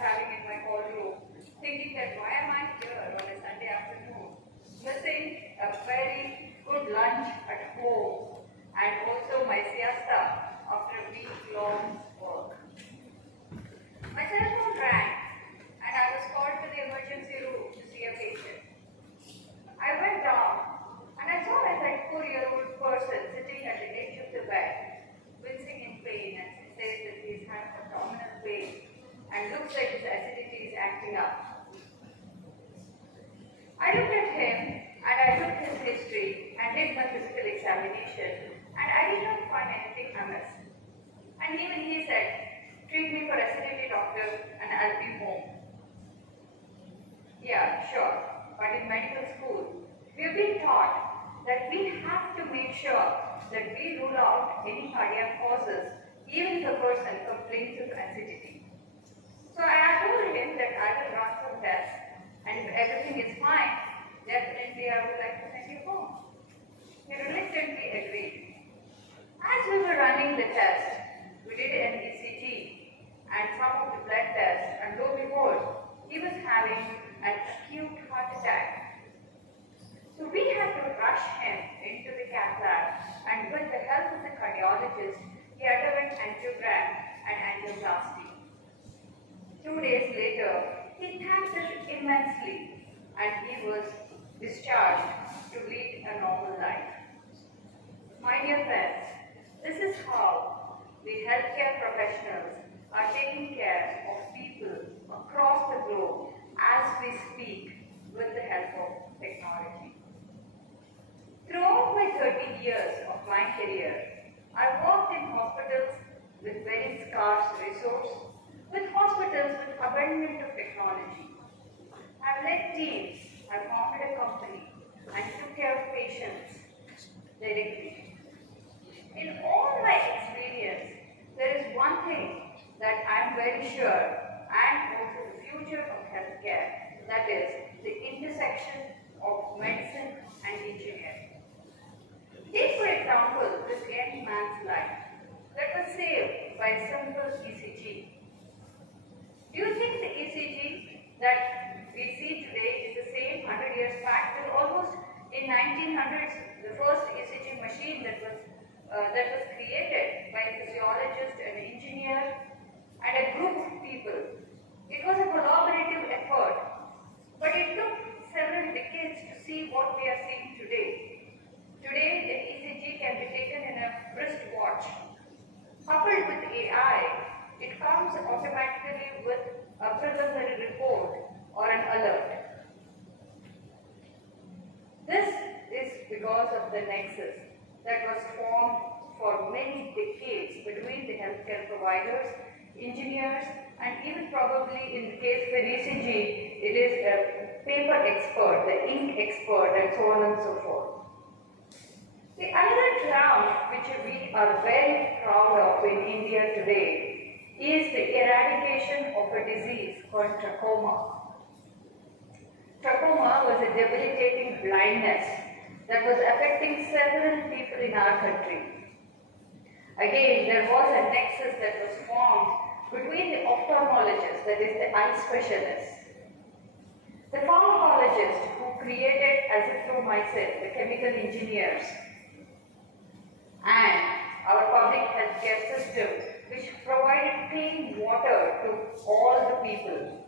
having in my call room, thinking that why am I here on a Sunday afternoon, missing a very good lunch at home and also my siesta after a week-long work. My cell phone rang and I was called to the emergency room to see a patient. I went down and I saw a 34-year-old person sitting at the edge of the bed, wincing in pain, and he says that he's had abdominal pain and looks like his acidity is acting up. I looked at him and I looked at his history and did my physical examination and I did not find anything amiss. And even he said, treat me for acidity, doctor, and I'll be home. Yeah, sure, but in medical school, we have been taught that we have to make sure that we rule out any cardiac causes even if a person complains of acidity. So I told him that I will run some tests and if everything is fine, definitely I would like to send you home. He reluctantly agreed. As we were running the test, we did an ECG and some of the blood tests, and lo and behold, he was having an acute heart attack. So we had to rush him into the cath lab, and with the help of the cardiologist, he underwent angiogram and angioplasty. 2 days later, he thanked us immensely and he was discharged to lead a normal life. My dear friends, this is how the healthcare professionals are taking care of people across the globe as we speak with the help of technology. Throughout my 30 years of my career, I worked in hospitals with very scarce resource, with hospitals with abundance of technology. I've led teams, I founded a company, and took care of patients directly. In all my experience, there is one thing that I'm very sure, and also the future of healthcare, that is the intersection of medicine and engineering. Take for example this young man's life that was saved by a simple ECG. Do you think the ECG that we see today is the same 100 years back? It was almost in 1900s the first ECG machine that was created by a physiologist, an engineer, and a group of people. It was a collaborative effort, but it took several decades to see what we are seeing today. Today, an ECG can be taken in a wristwatch. Coupled with AI, it comes automatically with a preliminary report or an alert. This is because of the Nexus that was formed for many decades between the healthcare providers, engineers, and even probably in the case of an ECG, it is a paper expert, the ink expert, and so on and so forth. The other term which we are very proud of in India today is the eradication of a disease called trachoma. Trachoma was a debilitating blindness that was affecting several people in our country. Again, there was a nexus that was formed between the ophthalmologist, that is the eye specialist, the pharmacologist who created azithromycin, the chemical engineers, and our public healthcare system, which provided clean water to all the people.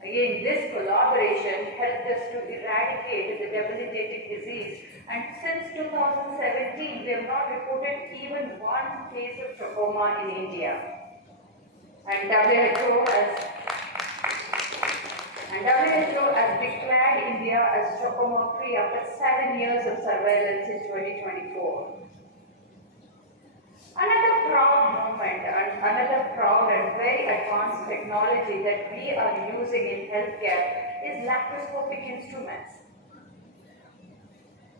Again, this collaboration helped us to eradicate the debilitating disease, and since 2017, we have not reported even one case of trachoma in India. And WHO has declared India as trachoma-free after 7 years of surveillance in 2024. Another proud moment and another proud and very advanced technology that we are using in healthcare is laparoscopic instruments.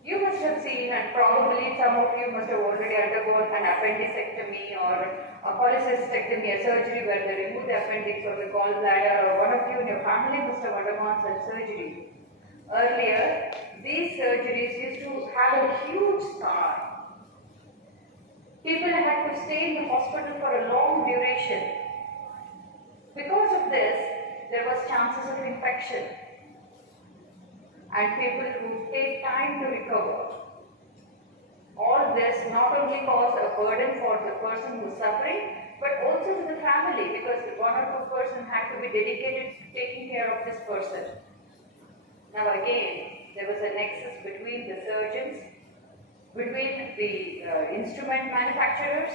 You must have seen, and probably some of you must have already undergone an appendicectomy or a cholecystectomy, a surgery where they remove the appendix or the gallbladder, or one of you in your family must have undergone such surgery. Earlier, these surgeries used to have a huge scar. People had to stay in the hospital for a long duration because chances of infection, and people who take time to recover. All this not only cause a burden for the person who is suffering, but also to the family, because one or two person had to be dedicated to taking care of this person. Now again, there was a nexus between the surgeons, between the instrument manufacturers,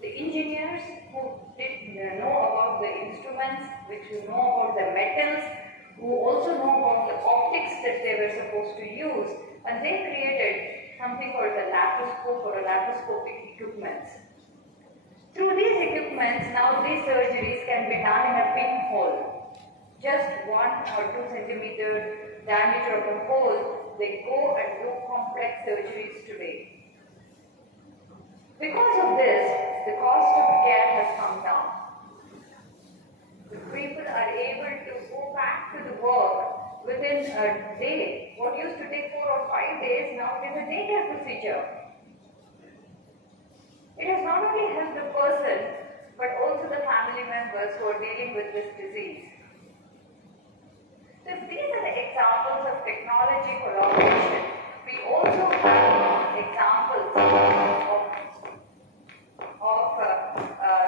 the engineers who did know about the instruments, which know about the metals, who also know about the optics that they were supposed to use, and they created something called the laparoscope or a laparoscopic equipments. Through these equipments, now these surgeries can be done in a pinhole. Just 1 or 2 centimeter diameter of a hole, they go and do complex surgeries today. Because of this, the cost of care has come down. The people are able to go back to the work within a day. What used to take 4 or 5 days, now it is a day-care procedure. It has not only helped the person, but also the family members who are dealing with this disease. So these are the examples of technology collaboration. We also have examples of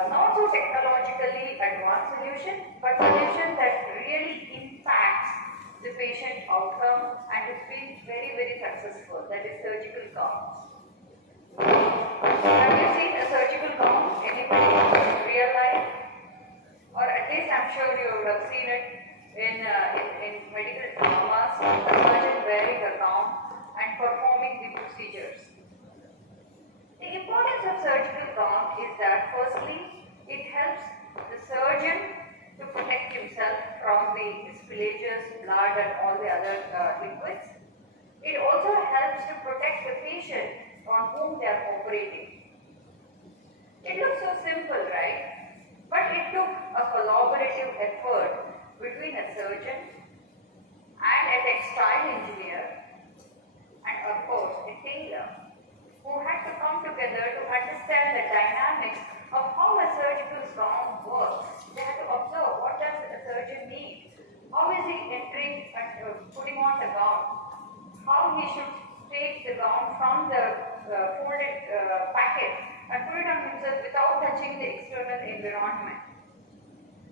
not so technologically advanced solution, but solution that really impacts the patient outcome and has been very, very successful. That is surgical gowns. Have you seen a surgical gown? Anybody in real life? Or at least I'm sure you would have seen it in medical dramas, a surgeon wearing a gown and performing the procedures. The importance of surgical gown is that firstly, it helps the surgeon to protect himself from the spillages, blood and all the other liquids. It also helps to protect the patient on whom they are operating. It looks so simple, right? But it took a collaborative effort between a surgeon and a textile engineer and of course a tailor, who had to come together to understand the dynamics of how a surgical gown works. They had to observe what does a surgeon need, how is he entering and putting on the gown, how he should take the gown from the folded packet and put it on himself without touching the external environment.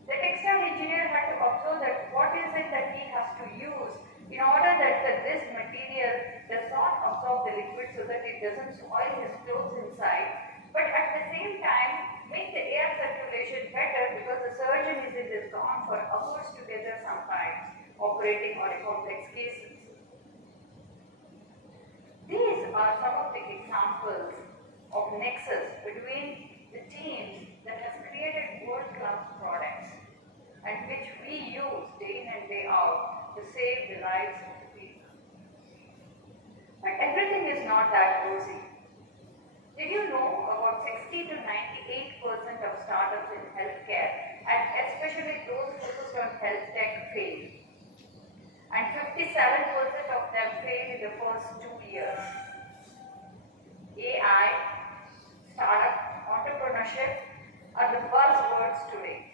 The textile engineer had to observe that what is it that he has to use in order that this material does not absorb the liquid so that it doesn't spoil his clothes inside, but at the same time make the air circulation better, because the surgeon is in this gown for hours together sometimes, operating on complex cases. These are some of the examples of nexus between the teams that has created world-class products and which we use day in and day out to save the lives of the people. But everything is not that rosy. Did you know about 60 to 98% of startups in healthcare, and especially those focused on health tech, fail? And 57% of them fail in the first 2 years. AI, startup, entrepreneurship are the buzzwords today.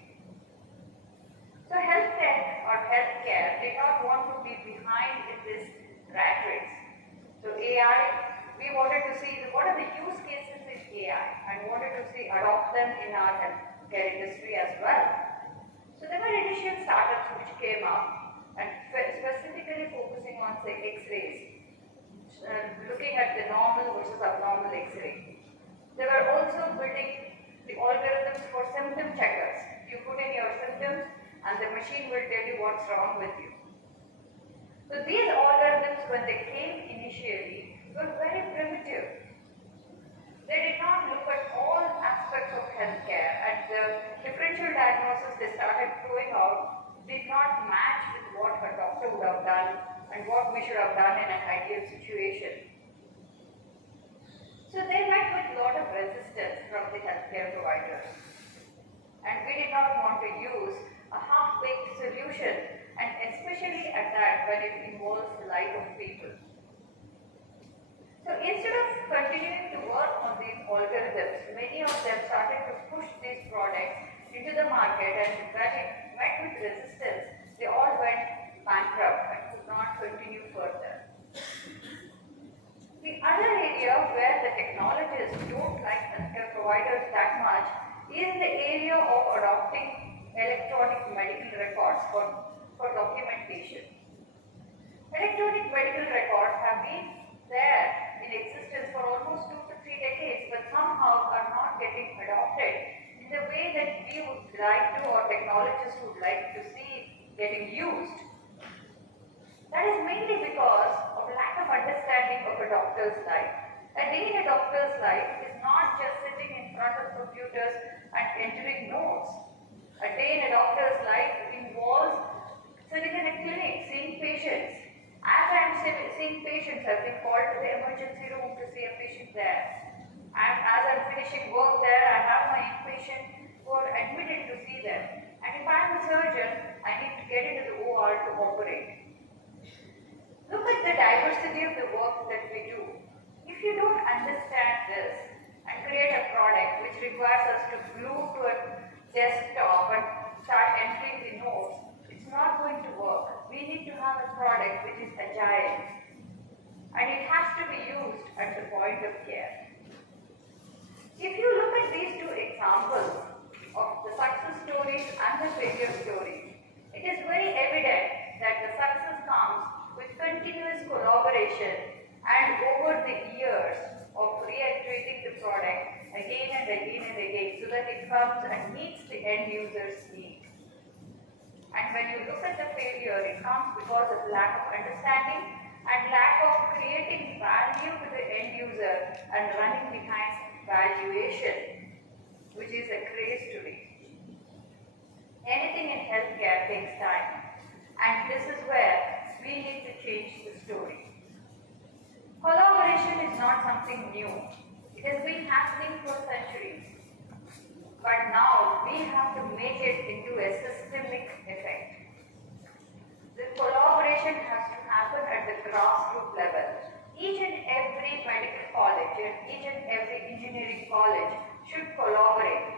So health tech or healthcare did not want to be behind in this rat race. So AI, we wanted to see what are the use cases in AI and wanted to see adopt them in our healthcare industry as well. So there were initial startups which came up and specifically focusing on, say, X-rays, looking at the normal versus abnormal X-ray. They were also building the algorithms for symptom checkers. You put in your symptoms and the machine will tell you what's wrong with you. So these algorithms, when they came initially, were very primitive. They did not look at all aspects of healthcare, and the differential diagnosis they started throwing out did not match with what a doctor would have done and what we should have done in an ideal situation. So they met with a lot of resistance from the healthcare providers. And we did not want to use a half-baked solution, and especially at that when it involves the life of people. So instead of continuing to work on these algorithms, many of them started to push these products into the market, and when it met with resistance, they all is in the area of adopting electronic medical records for documentation. Electronic medical records have been there in existence for almost 2 to 3 decades, but somehow are not getting adopted in the way that we would like to, or technologists would like to see getting used. That is mainly because of lack of understanding of a doctor's life. A day in a doctor's life is not just sitting in front of computers and entering notes. A day in a doctor's life involves sitting in a clinic, seeing patients. As I am seeing patients, I have been called to the emergency room to see a patient there. And as I am finishing work there, I have my inpatient who are admitted to see them. And if I am a surgeon, I need to get into the OR to operate. Look at the diversity of the work that we do. If you don't understand this and create a product which requires us to glue to a desktop and start entering the notes, it's not going to work. We need to have a product which is agile, and it has to be used at the point of care. If you look at these two examples of the success stories and the failure stories, it is very evident that the success comes with continuous collaboration and over the years of reiterating the product again and again and again so that it comes and meets the end user's need. And when you look at the failure, it comes because of lack of understanding and lack of creating value to the end user and running behind valuation, which is a craze today. Anything in healthcare takes time, and this is where we need to change the story. Collaboration is not something new. It has been happening for centuries. But now we have to make it into a systemic effect. The collaboration has to happen at the grassroots level. Each and every medical college and each and every engineering college should collaborate.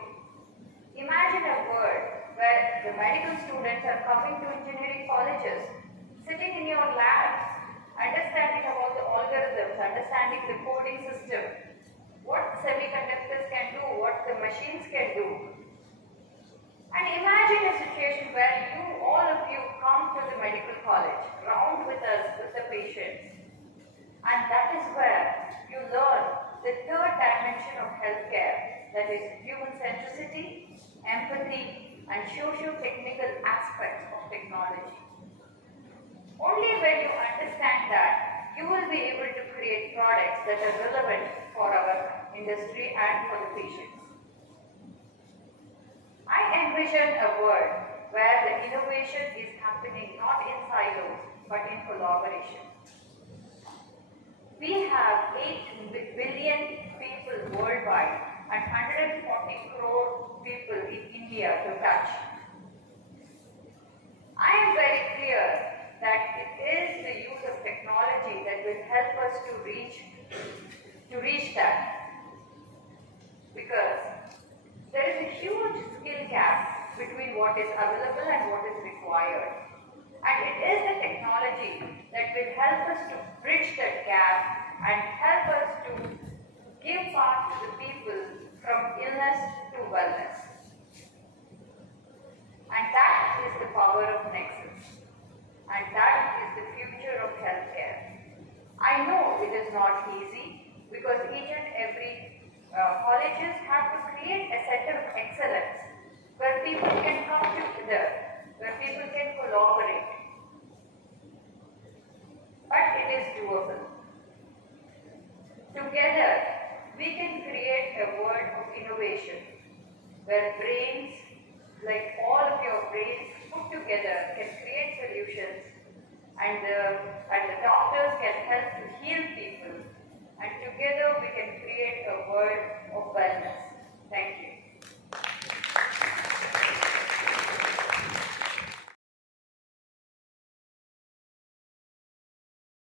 Imagine a world where the medical students are coming to engineering colleges, sitting in your labs, understanding about the algorithms, understanding the coding system, what semiconductors can do, what the machines can do. And imagine a situation where all of you come to the medical college, round with us, with the patients. And that is where you learn the third dimension of healthcare, that is human centricity, empathy, and socio-technical aspects of technology. Only when you understand that, you will be able to create products that are relevant for our industry and for the patients. I envision a world where the innovation is happening not in silos, but in collaboration. We have 8 billion people worldwide and 140 crore people in India to touch. I am very clear that it is the use of technology that will help us to reach that, because there is a huge skill gap between what is available and what is required, and it is the technology that will help us to bridge that gap and help us to give path to the people from illness to wellness. And that is the power of Nexus. And that is the future of healthcare. I know it is not easy because each and every colleges have to create a center of excellence where people can come together, where people can collaborate. But it is doable. Together, we can create a world of innovation where brains, like all of your brains put together, can create solutions, and the doctors can help to heal people, and together we can create a world of wellness.